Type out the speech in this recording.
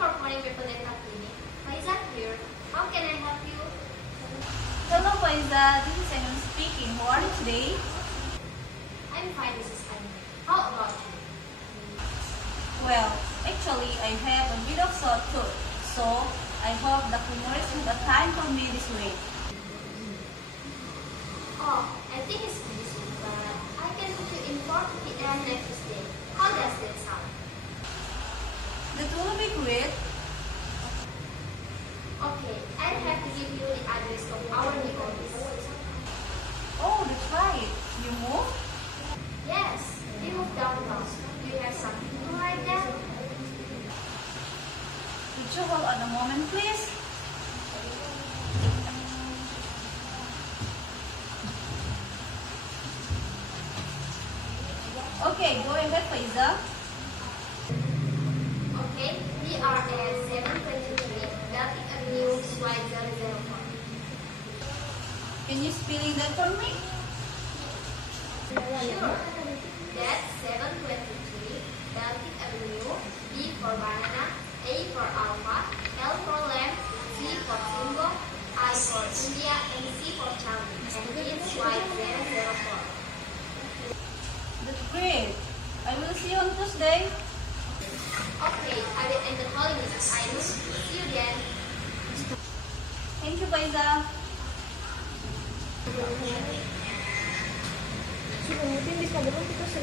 for calling Recoleta Clinic. Faiza here. How can I help you? Hello, Faiza. This is Ainun speaking. How are you today? I'm fine, Mrs. Ainun. How about you? Well, actually, I have a bit of sore throat, so I hope the humorist have a time for me this week. Oh, I think it's busy, but I can put you in for PM next Tuesday. How does that sound? That will be great. Okay, I'll have to give you the address of our new office. Oh, that's right. You moved? Yes, we moved downtown. Do you have something to write down? Could you hold on a moment, please? Okay, go ahead, Faiza. Okay, we are at 723 Baltic Avenue, Suite 004. Can you spelling that for me? Sure. That's 723 Baltic Avenue, B for banana, A for alpha, L for lamb, C for single, I for India, and C for Charlie. And it's Suite 004. That's great. I will see you on Tuesday. Okay, I will end the call, Mrs. Ainun. See you then. Thank you, Faiza. Siguro, hindi ka dapat ito sa